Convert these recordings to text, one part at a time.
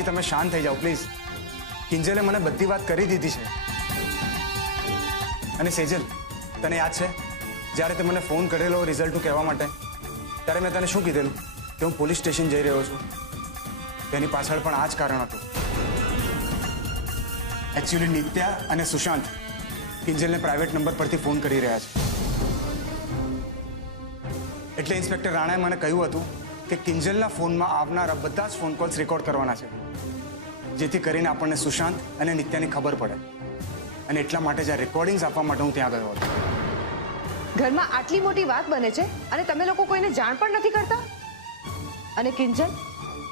પપ્પાજી તમે શાંત થઈ જાઓ પ્લીઝ. કિંજલે મને બધી વાત કરી દીધી છે. અને સેજલ, તને યાદ છે જ્યારે તે મને ફોન કરેલો રિઝલ્ટનું કહેવા માટે, ત્યારે મેં તને શું કીધેલું કે હું પોલીસ સ્ટેશન જઈ રહ્યો છું? તેની પાછળ પણ આ જ કારણ હતું. એકચ્યુઅલી નિત્યા અને સુશાંત કિંજલને પ્રાઇવેટ નંબર પરથી ફોન કરી રહ્યા છે. એટલે ઇન્સ્પેક્ટર રાણાએ મને કહ્યું હતું કે કિંજલના ફોનમાં આવનારા બધા જ ફોન કોલ્સ રેકોર્ડ કરવાના છે, જેથી કરીને આપણને સુશાંત અને નિત્યાની ખબર પડે. અને એટલા માટે જ આ રેકોર્ડિંગ્સ આપવા માટે હું ત્યાં ગયો હતો. ઘરમાં આટલી મોટી વાત બને છે અને તમે લોકો કોઈને જાણ પણ નથી કરતા? અને કિંજલ,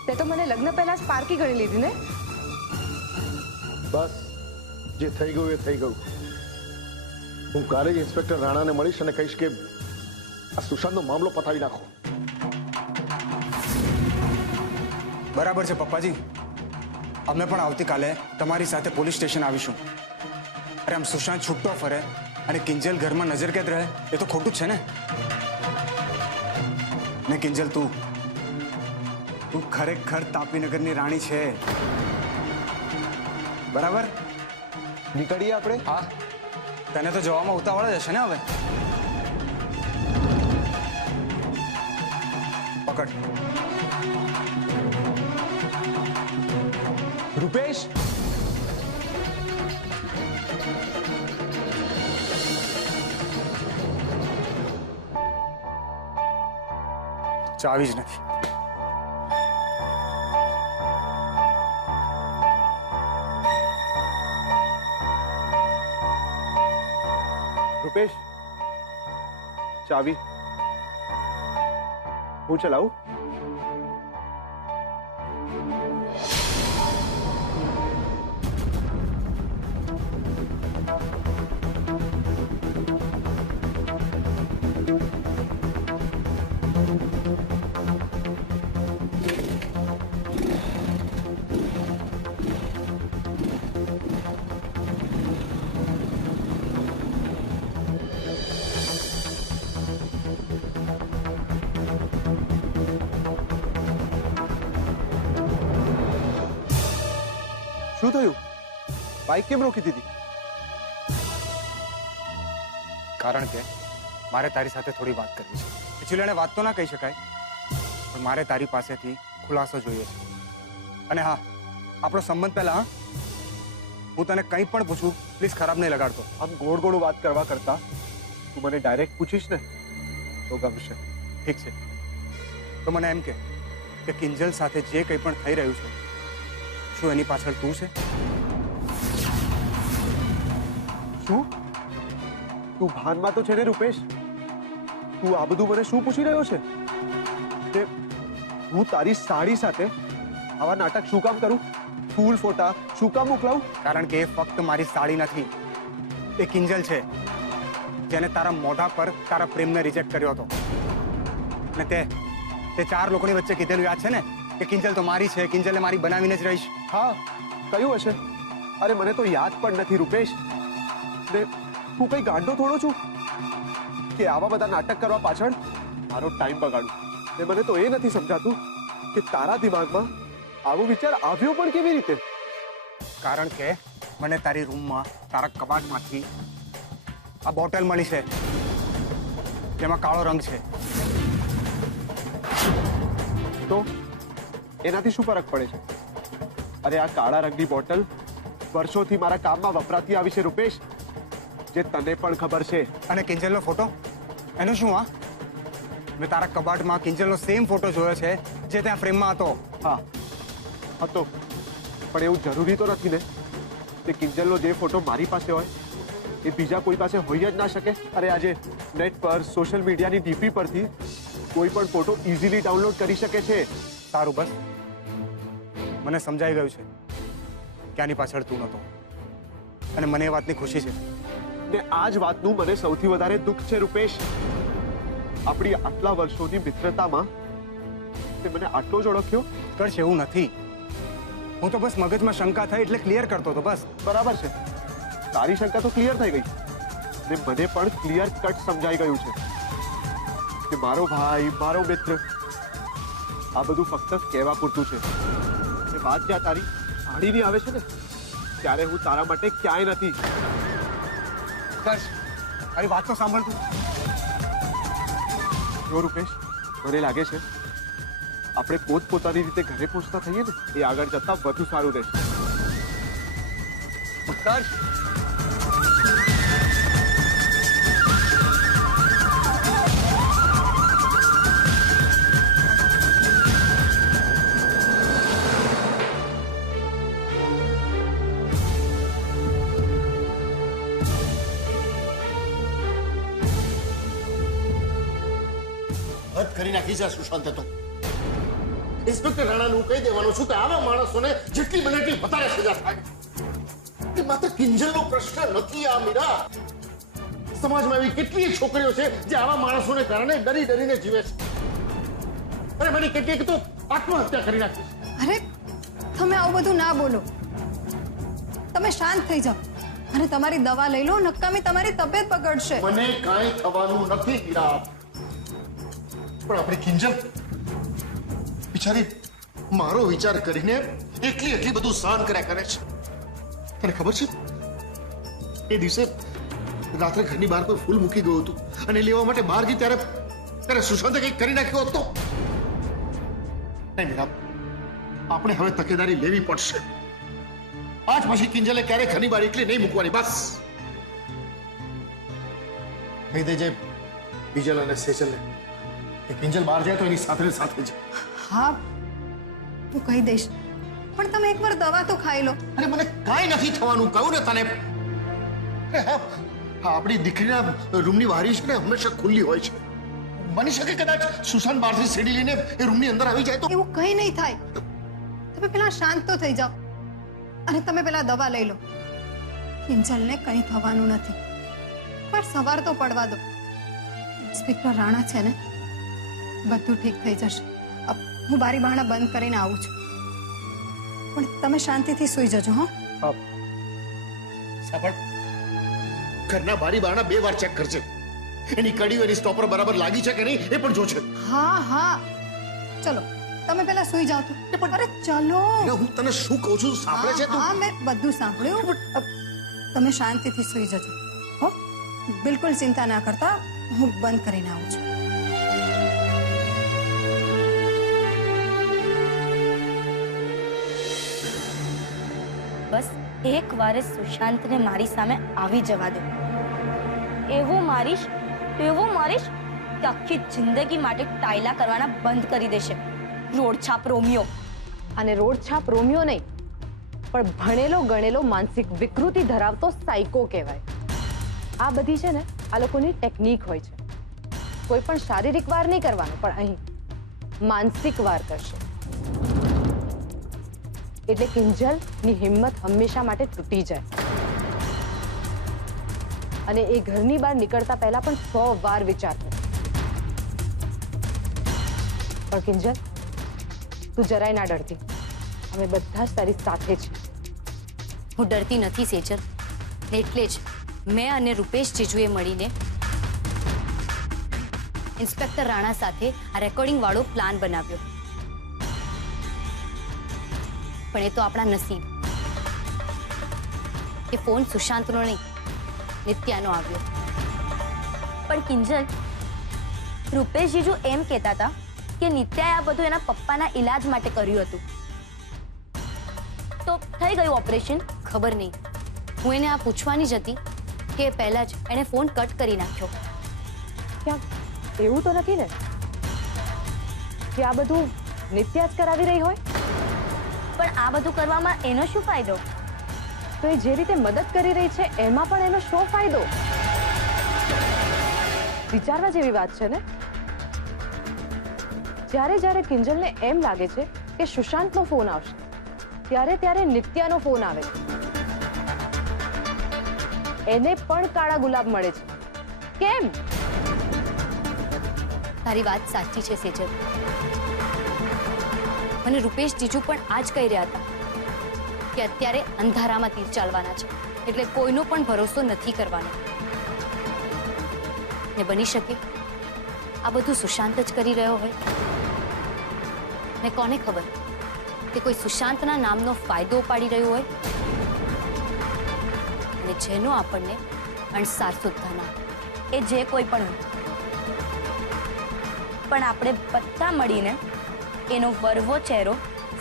તે તો મને લગ્ન પહેલા જ પારકી ગણી લીધી ને? બસ, જે થઈ ગયું એ થઈ ગયું. હું કાલે જ ઇન્સ્પેક્ટર રાણાને મળીશ અને કહીશ કે આ સુશાંતનો મામલો પતાવી નાખો. બરાબર છે પપ્પાજી, અમે પણ આવતીકાલે તમારી સાથે પોલીસ સ્ટેશન આવીશું. અરે આમ સુશાંત છૂટતો ફરે અને કિંજલ ઘરમાં નજરકેદ રહે એ તો ખોટું જ છે ને. ને કિંજલ, તું ખરેખર તાપીનગરની રાણી છે, બરાબર? નીકળીએ આપણે? હા, તને તો જવામાં ઉતાવળ જ હશે ને હવે. પકડ. રૂપેશ, ચાવી જ નથી. રૂપેશ, ચાવી હું ચલાવું? શું થયું? બાઇક કેમ રોકી દીધી? કારણ કે મારે તારી સાથે થોડી વાત કરવી છે. એકચ્યુઅલી એને વાત તો ના કહી શકાય, પણ મારે તારી પાસેથી ખુલાસો જોઈએ છે. અને હા, આપણો સંબંધ પહેલા. હા, હું તને કંઈ પણ પૂછું પ્લીઝ ખરાબ નહીં લગાડતો. આમ ગોળ ગોળ વાત કરવા કરતા તું મને ડાયરેક્ટ પૂછીશ ને તો ગમશે. ઠીક છે, તો મને એમ કે કિંજલ સાથે જે કંઈ પણ થઈ રહ્યું છે, શું એની પાછળ તું છે? શું? તું ભાનમાં તો છે ને રૂપેશ? તું આ બધું મને શું પૂછી રહ્યો છે? તે હું તારી સાડી સાથે આવા નાટક શું કામ કરું? ફૂલ ફોટા શું કામ મોકલાવું? કારણ કે એ ફક્ત મારી સાડી નથી, એ કિંજલ છે જેને તારા મોઢા પર તારા પ્રેમને રિજેક્ટ કર્યો હતો. અને તે ચાર લોકોની વચ્ચે કીધેલું યાદ છે ને કે કિંજલ તો મારી છે, કિંજલને મારી બનાવીને જ રહીશ. હા, કયું હશે? અરે મને તો યાદ પણ નથી રૂપેશ. ને હું કઈ ગાંડો થોડો છું કે આવા બધા નાટક કરવા પાછળ મારો ટાઈમ બગાડું. ને મને તો એ નથી સમજાતું કે તારા દિમાગમાં આવો વિચાર આવ્યો પણ કેવી રીતે? કારણ કે મને તારી રૂમમાં તારા કબાટમાંથી આ બોટલ મળી છે, જેમાં કાળો રંગ છે. તો એનાથી શું ફરક પડે છે? અરે આ કાળા રંગની બોટલ વર્ષોથી મારા કામમાં વપરાતી આવી છે રૂપેશ, જે તને પણ ખબર છે. અને કિંજલનો ફોટો, એનું શું? હા, મેં તારા કબાટમાં કિંજલનો સેમ ફોટો જોયો છે જે ત્યાં ફ્રેમમાં હતો. હા હતો, પણ એવું જરૂરી તો નથી ને કે કિંજલનો જે ફોટો મારી પાસે હોય એ બીજા કોઈ પાસે હોઈ જ ના શકે. અરે આજે નેટ પર સોશિયલ મીડિયાની ડીપી પરથી કોઈ પણ ફોટો ઇઝીલી ડાઉનલોડ કરી શકે છે. સારું, બસ મને સમજાઈ ગયું છે કે આની પાછળ તું નતો, અને મને એ વાતની ખુશી છે. ને આ જ વાતનું મને સૌથી વધારે દુઃખ છે રૂપેશ. આપણી આટલા વર્ષોની મિત્રતામાં તે મને આટલો જ ઓળખ્યો. કરશે એવું નથી, હું તો બસ મગજમાં શંકા થઈ એટલે ક્લિયર કરતો હતો, બસ. બરાબર છે, તારી શંકા તો ક્લિયર થઈ ગઈ ને મને પણ ક્લિયર કટ સમજાઈ ગયું છે કે મારો ભાઈ, મારો મિત્ર આ બધું ફક્ત કહેવા પૂરતું છે. એ વાત જ્યાં તારી ભાડીની આવે છે ને ત્યારે હું તારા માટે ક્યાંય નથી. કર્ષ, મારી વાત તો સાંભળ તું. જો રૂપેશ, મને લાગે છે આપણે પોતપોતાની રીતે ઘરે પહોંચતા થઈએ ને એ આગળ જતા વધુ સારું રહેશે. કર્ષ, હદ કરી નાખી છે સુશાંતે તો. ઇન્સ્પેક્ટર રાણાનું કહી દેવાનું છું કે આવા માણસોને જેટલી બને એટલી વધારે સજા થાય. એ માત્ર કિંજલનો પ્રશ્ન નથી આ મીરા. સમાજમાં એવી કેટલીય છોકરીઓ છે જે આવા માણસોને કારણે ડરી ડરીને જીવે છે. અરે મારી કેટલીક તો આત્મહત્યા કરી નાખી છે. અરે તમે આવું બધું ના બોલો. તમે શાંત થઈ જાઓ અને તમારી દવા લઈ લો. નકામી તમારી તબિયત બગડશે. મને કાંઈ થવાનું નથી મીરા. પણ આપણી કિંજલ બિચારી મારો વિચાર કરીને એટલી બધું સહન કર્યા કરે છે. તને ખબર છે એ દિવસે રાત્રે ઘરની બહાર કોઈ ફૂલ મૂકી ગયું હતું અને લેવા માટે બહાર ગઈ ત્યારે સુશાંતે કંઈક કરી નાખ્યો હતો. નહીં મીરા, આપણે હવે તકેદારી લેવી પડશે. આજ પછી કિંજલે ક્યારેય ઘરની બહાર એકલી નહીં મૂકવાની. બસ કહી દેજે બીજલ અને સેજલને કે કિંજલ બહાર જાય તો એની સાથે સાથે જ. હા હું કહી દઈશ, પણ તમે એકવાર દવા તો ખાઈ લો. અરે મને કાંઈ નથી થવાનું, કહું ને તને. આપણી દીકરીના રૂમની બારી છે ને હંમેશા ખુલ્લી હોય છે. બની શકે કદાચ સુશાંત બહારથી સીડી લઈને એ રૂમની અંદર આવી જાય તો. એવું કંઈ નહીં થાય. તમે પેલા શાંત તો થઈ જાઓ અને તમે પેલા દવા લઈ લો. કિંજલને કંઈ થવાનું નથી. પર સવાર તો પડવા દો. ઇન્સ્પેક્ટર રાણા છે ને, બધું ઠીક થઈ જશે. હું બારી બારણા બંધ કરીને આવું છું, પણ તમે શાંતિથી સૂઈ જજો. હો સાંભળ, ઘરના બારી બારણા 2 વાર ચેક કરજે. એની કડીઓ એની સ્ટોપર બરાબર લાગી છે કે નહીં એ પણ જોજે. હા હા ચલો તમે પેલા સૂઈ જાઓ તો. અરે ચલો. હું તને શું કહું છું સાંભળે છે તું? હા મેં બધું સાંભળ્યું. તમે શાંતિથી સૂઈ જજો. હો બિલકુલ ચિંતા ના કરતા. હું બંધ કરીને આવું છું. બસ એક વારે સુશાંતને મારી સામે આવી જવા દો. એવું મારીશ કે આખી જિંદગી માટે ટાયલા કરવાના બંધ કરી દેશે. રોડછાપ રોમિયો. અને રોડછાપ રોમિયો નહીં, પણ ભણેલો ગણેલો માનસિક વિકૃતિ ધરાવતો સાયકો કહેવાય. આ બધી છે ને આ લોકોની ટેકનિક હોય છે. કોઈ પણ શારીરિક વાર નહીં કરવાનો, પણ અહીં માનસિક વાર કરશે. એટલે કિંજલની હિંમત હંમેશા માટે તૂટી જાય અને એ ઘરની બહાર નીકળતા પહેલા પણ 100 વાર વિચાર કરે. પણ કિંજલ, તું જરાય ના ડરતી. અમે બધા જ તારી સાથે છે. હું ડરતી નથી સેજલ. એટલે જ મેં અને રૂપેશ જીજુએ મળીને ઇન્સ્પેક્ટર રાણા સાથે આ રેકોર્ડિંગ વાળો પ્લાન બનાવ્યો. પણ એ તો આપણા નસીબ કે ફોન સુશાંતનો નહીં, નિત્યાનો આવ્યો. પણ કિંજલ, રૂપેશ જીજુ એમ કહેતા હતા કે નિત્યાએ આ બધું એના પપ્પાના ઈલાજ માટે કર્યું હતું. તો થઈ ગયું ઓપરેશન? ખબર નહીં. હું એને આ પૂછવાની જ હતી કે પહેલા જ એને ફોન કટ કરી નાખ્યો. ક્યાં એવું તો નથી ને કે આ બધું નિત્યા જ કરાવી રહી હોય? પણ આ બધું કરવામાં એનો શું ફાયદો? તો એ જે રીતે મદદ કરી રહી છે એમાં પણ એનો શું ફાયદો? વિચારવા જેવી વાત છે ને. જ્યારે કિંજલને એમ લાગે છે કે સુશાંતનો ફોન આવશે, ત્યારે નિત્યાનો ફોન આવે છે. એને પણ કાળા ગુલાબ મળે છે. કેમ? તારી વાત સાચી છે સેજલ. અને રૂપેશ જીજુ પણ આ જ કહી રહ્યા હતા કે અત્યારે અંધારામાં તીર ચાલવાના છે, એટલે કોઈનો પણ ભરોસો નથી કરવાનો. ને બની શકે આ બધું સુશાંત જ કરી રહ્યો હોય. ને કોને ખબર, કે કોઈ સુશાંતના નામનો ફાયદો ઉપાડી રહ્યું હોય અને જેનો આપણને અણસાર સુદ્ધા ના એ જે કોઈ પણ હોય, પણ આપણે બધા મળીને એનો વરવો ચહેરો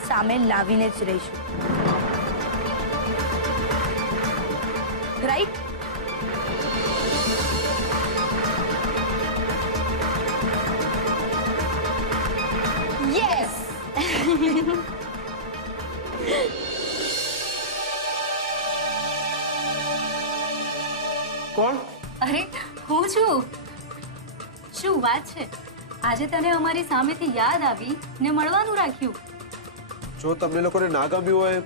સામે લાવીને જ રહીશું, રાઈટ? યસ. કોણ? અરે હું છું. શું વાત છે, આજે તને અમારી સામેથી યાદ આવી ને મળવાનું રાખ્યું. જો તમને લોકોને ના ગમ્યું હોય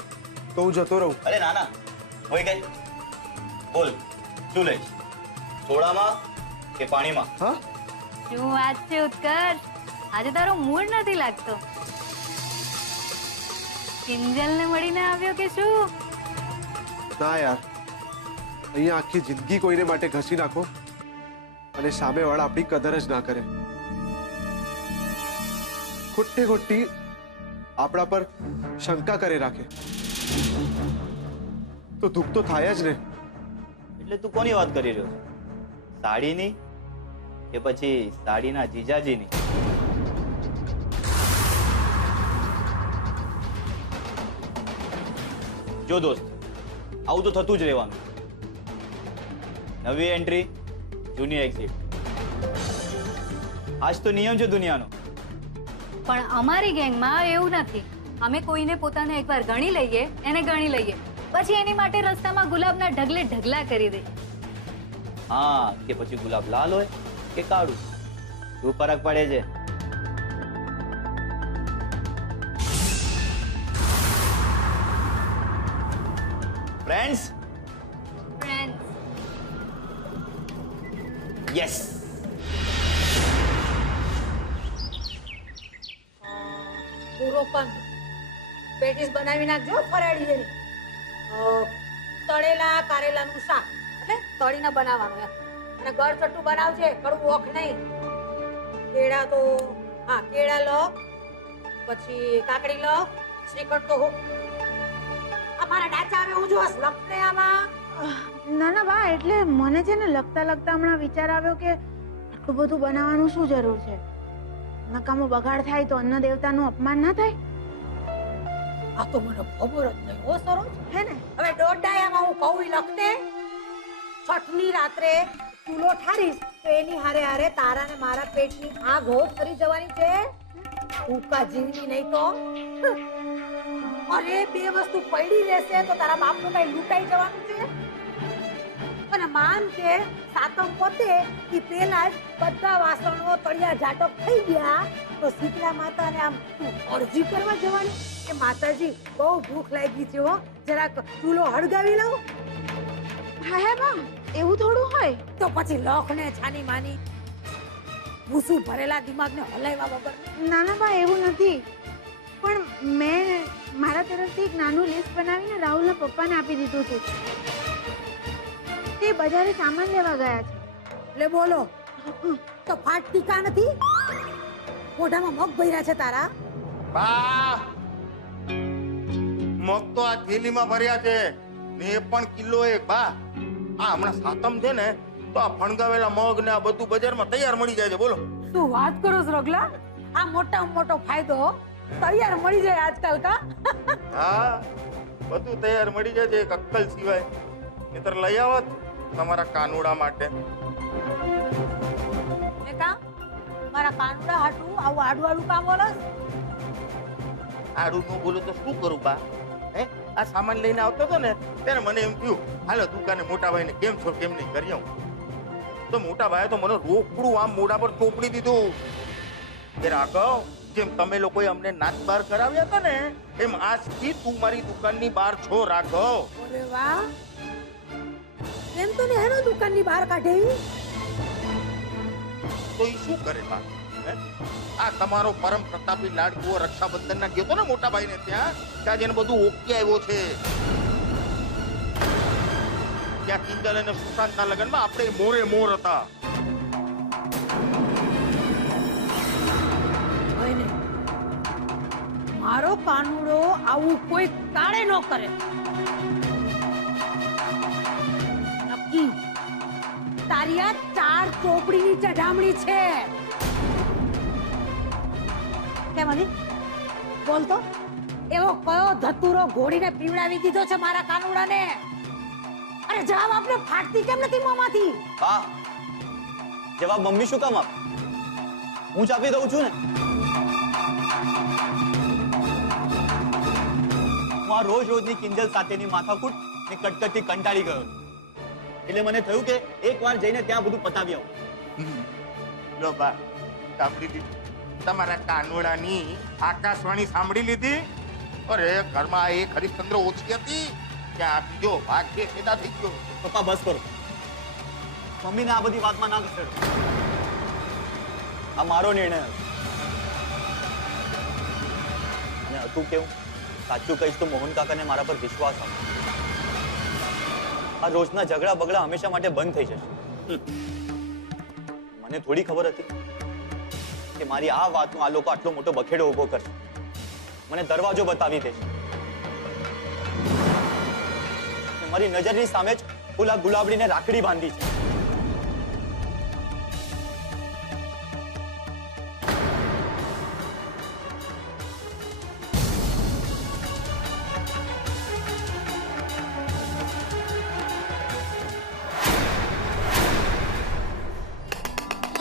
તો હું જતો રહું. અરે ના ના, હોય ગઈ. બોલ, શું લઈશ? સોડામાં કે પાણીમાં? હા, શું વાત છે ઉત્કર્ષ, આજે તારો મૂડ નથી લાગતો. કિંજલને મળીને આવ્યો કે શું? ના યાર, અહીંયા આખી જિંદગી કોઈને માટે ઘસી નાખો અને સામેવાળા આપણી કદર જ ના કરે. ખોટી ખોટી આપણા પર શંકા કરે રાખે તો દુઃખ તો થાય જ ને. એટલે તું કોની વાત કરી રહ્યો છે? સાડીની કે પછી સાડીના જીજાજીની? જો દોસ્ત, આવું તો થતું જ રહેવાનું. નવી એન્ટ્રી, જૂની એક્ઝિટ. આજ તો નિયમ છે દુનિયાનો. પણ અમારી ગેંગમાં એવું નથી. અમે કોઈને પોતાને એકવાર ગણી લઈએ, એને ગણી લઈએ, પછી એની માટે રસ્તામાં ગુલાબના ઢગલે ઢગલા કરી દઈએ. હા, કે પછી ગુલાબ લાલ હોય કે કાળું, શું ફરક પડે છે? Friends, yes. પૂરો પંદ પેટીસ બનાવી નાખજો ફરાળી જેવી. તળેલા કારેલાનું શાક એટલે તળીને બનાવવાનું એમ. અને ગળચટ્ટું બનાવજે, કડવું ઓખ નહીં. કેળા તો હા કેળા લો, પછી કાકડી લો, શ્રીખંડ તો હું અમારા ડાચા આવે હું જોસ લપને આમાં. ના ના બા, એટલે મને છે ને લગતા લગતા હમણાં વિચાર આવ્યો કે આટલું બધું બનાવવાનું શું જરૂર છે? નકામો બગાડ થાય તો અન્ન દેવતાનું અપમાન ના થાય? આ તો મને ખબર જ નહીં હો સરોજ. હે ને હવે દોડાયામાં હું કહું લખને છઠની રાત્રે ચૂલો ઠારીશ તો એની હારે હારે તારા ને મારા પેટની આગ હોત કરી જવાની છે. ઉકા જીવની નહીં તો અરે બે વસ્તુ પડી રહેશે તો તારા બાપનું કઈ લૂંટાઈ જવાનું છે. અને માન કે સાતમ પોતે ઈ પેલા જ બધા વાસણો તળિયા જાટક થઈ ગયા તો શીતળા માતાને આમ અરજી કરવા જવાની કે માતાજી બહુ ભૂખ લાગી છે હો, જરાક ચૂલો હળગાવી લઉં. હા હે બા, એવું થોડું હોય. તો પછી લખને છાની માની ભૂસું ભરેલા દિમાગને હલાવ્યા વગર. ના ના બા, એવું નથી. પણ મેં મારા તરફથી એક નાનું લિસ્ટ બનાવીને રાહુલના પપ્પાને આપી દીધું હતું. તે બજારે સામાન લેવા ગયા છે. એટલે બોલો તો ફાટ ટીકા નથી? મોઢામાં મગ ભર્યા છે તારા? બા, મગ તો આ થેલીમાં ભર્યા છે ને એ પણ કિલો એક. બા, આ હમણાં સાતમ છે ને તો આ ફણગાવેલા મગ ને આ બધું બજારમાં તૈયાર મળી જાય છે. બોલો શું વાત કરો છો રગલા? આ મોટામાં મોટો ફાયદો તૈયાર મળી જાય આજકાલ કા? હા, બધું તૈયાર મળી જાય છે એક અક્કલ સિવાય. નહીતર લઈ આવત તમારા કાનુડા માટે. ને કા મારા કાનુડા હાટું આવું આડું આડું કામ બોલસ? આડું નું બોલું તો શું કરું બા? હે, આ સામાન લઈને આવતો હતો ને ત્યારે મને એમ થયું હાલો દુકાને મોટા ભાઈને કેમ છો કેમ નહીં કરી આવું. તો મોટા ભાઈએ તો મને રોકડું આમ મોઢા પર ચોપડી દીધું કે રાઘવ, જેમ તમે લોકોએ અમને નાચ બાર કરાવ્યા હતા ને એમ આજથી તું મારી દુકાનની બહાર છો રાઘવ. અરે વાહ, એમ તો ને હેનો દુકાનની બહાર કાઢી. તો ઈ શું કરે બા? હે? આ તમારો પરમ પ્રતાપી લાડકુઓ રક્ષાબંધનના ગયો તો ને મોટા ભાઈને ત્યાં જેને બધું ઓકે આવ્યો છે. ત્યાં કિંજલ અને સુશાંતના લગ્નમાં આપણે મોરે મોર હતા. મારો કાનુડો આવું કોઈ કાળે ન કરે. નક્કી તારી આ 4 ચોપડીની ચઢામણી છે. કેમ અલી બોલ તો, એવો કયો ધતુરો ઘોડીને પીવડાવી દીધો છે મારા કાનુડાને? અરે જવાબ આપને, ફાટતી કેમ નથી મોંમાંથી? હા, જવાબ મમ્મી શું કામ આપ? હું જ આપી દઉં છું ને. હું આ રોજની કિંજલ સાથેની માથાકૂટ ને કટકટથી કંટાળી ગયો, એટલે મને થયું કે એકવાર જઈને ત્યાં બધું પતાવી આવું. લો બા, સાંભળી લીધું તમારા કાનુડાની આકાશવાણી સાંભળી લીધી? અરે ઘરમાં એક હરિશ્ચંદ્ર ઓછી હતી, ત્યાં બીજો ભાગ છે પેદા થઈ ગયો. પપ્પા બસ કરો, મમ્મીને આ બધી વાતમાં ના ઘસેડો. આ મારો નિર્ણય હતો. અને હતું કેવું, સાચું કહીશ તો મોહન કાકાને મારા પર વિશ્વાસ હતો. આ રોજના ઝઘડા બગડા હંમેશા માટે બંધ થઈ જશે. મને થોડી ખબર હતી કે મારી આ વાતનો આ લોકો આટલો મોટો બખેડો ઉભો કરશે, મને દરવાજો બતાવી દેશે. મારી નજરની સામે જ ઓલા ગુલાબડીને રાખડી બાંધી છે.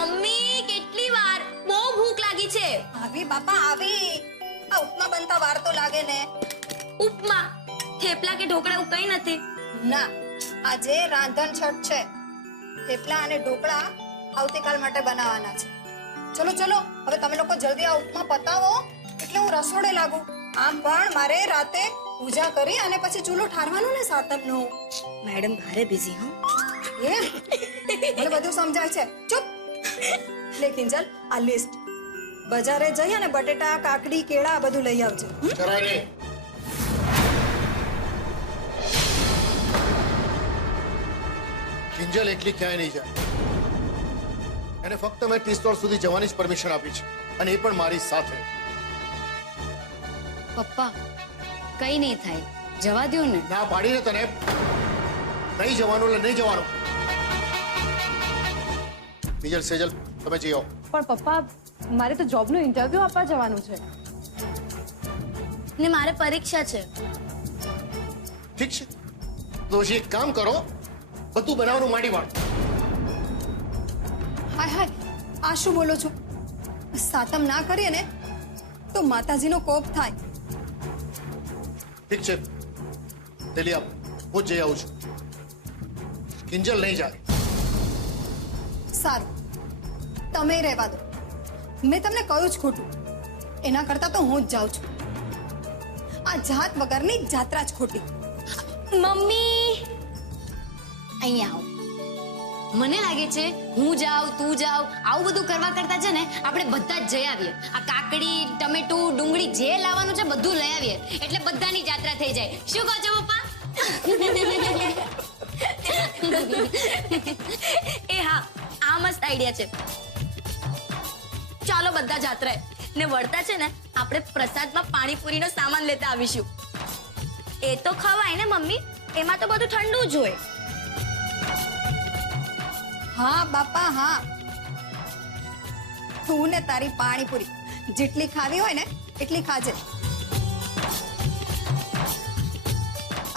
મમ્મી કેટલી વાર? બહુ ભૂખ લાગી છે. આવી બાપા આવી. આ ઉપમા બનતા વાર તો લાગે ને. ઉપમા, થેપલા કે ઢોકળા એવું કઈ નથી. ના, આજે રાંધણ છઠ છે. થેપલા અને ઢોકળા આવતીકાલ માટે બનાવવાના છે. ચલો ચલો, હવે તમે લોકો જલ્દી આ ઉપમા પતાવો એટલે હું રસોડે લાગુ. આમ પણ મારે રાતે પૂજા કરી અને પછી ચૂલો ઠારવાનું ને સાતમનું. મેડમ ભારે બિઝી હો. એમ મને બધું સમજાય છે. ચૂપ. લે કિંજલ, આ લિસ્ટ બજારે જઈ અને બટેટા, કાકડી, કેળા આ બધું લઈ આવજે. કરાય ને. કિંજલ એકલી ક્યાંય નહીં જાય. એને ફક્ત મેં 30 વર્ષ સુધી જવાની જ પરમિશન આપી છે, અને એ પણ મારી સાથે. પપ્પા કઈ નહીં થાય, જવા દો ને. ના પાડીને તને. નહીં જવાનું એટલે નહીં જવાનું. બીજલ, સેજલ, તમે જઈ આવો. પણ પપ્પા, મારે તો જોબનું ઇન્ટરવ્યુ આપવા જવાનું છે. ને મારે પરીક્ષા છે. ઠીક છે, તો પછી એક કામ કરો, બધું બનાવવાનું માંડી વાળો. હાય હાય, આ શું બોલો છો? સાતમ ના કરીએ ને તો માતાજીનો કોપ થાય. ઠીક છે, તેલી આપ, હું જ જઈ આવું છું. કિંજલ નહીં જાય. સારું, તમે રહેવા દો. મેં તમને કહ્યું જ ખોટું. એના કરતા તો હું જ જાઉં છું. આ જાત વગરની જાત્રા જ ખોટી. મમ્મી અહીંયા આવો. મને લાગે છે હું જાઉં તું જાવ આવું બધું કરવા કરતા છે ને આપણે બધા જ જઈ આવીએ. આ કાકડી, ટમેટું, ડુંગળી જે લાવવાનું છે બધું લઈ આવીએ, એટલે બધાની જાત્રા થઈ જાય. શું કહો છો પપ્પા? એ હા, આ મસ્ત આઈડિયા છે. ચાલો બધા જાત્રાએ. ને વળતા છે ને આપણે પ્રસાદમાં પાણીપુરીનો સામાન લેતા આવીશું. એ તો ખવાય ને મમ્મી, એમાં તો બધું ઠંડુ જ હોય. હા બાપા હા, તું ને તારી પાણીપુરી જેટલી ખાવી હોય ને એટલી ખાજે.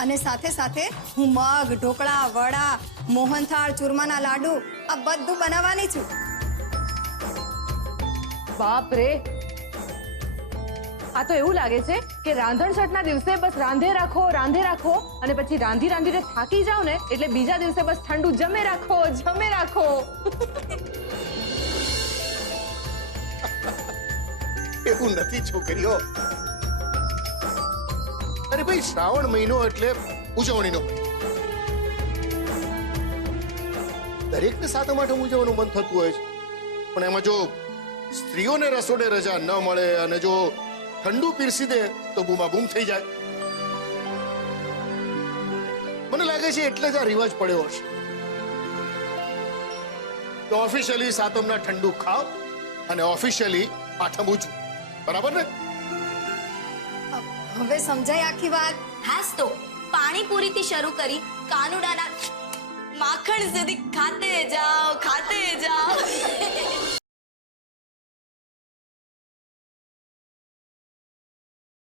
અને સાથે સાથે હું મગ, ઢોકળા, વડા, મોહનથાળ, ચૂરમાના લાડુ આ બધું બનાવવાની છું. બાપ રે, આ તો એવું લાગે છે કે રાંધણ છઠના દિવસે બસ રાંધે રાખો અને પછી રાંધીને થાકી જાવ ને એટલે બીજા દિવસે બસ ઠંડુ જમે રાખો. એવું નથી છોકરીઓ. અરે ભાઈ, શ્રાવણ મહિનો એટલે ઉજવણીનો મહિનો. દરેકને સાતમ આઠમ ઉજવવાનું મન થતું હોય છે, પણ એમાં જો સ્ત્રીઓને રસોડે રજા ન મળે અને જો ઠંડુ પીરસી દે તો બૂમાબૂમ થઈ જાય. મને લાગે છે એટલે જ આ રિવાજ પડ્યો હશે. તો ઓફિશિયલી સાતમના ઠંડુ ખાવ અને ઓફિશિયલી આઠમ ઉજવું, બરાબર ને? હવે સમજાય આખી વાત? હાસ તો પાણીપુરીથી શરૂ કરી કાનુડાના માખણ સુધી ખાતે જાઓ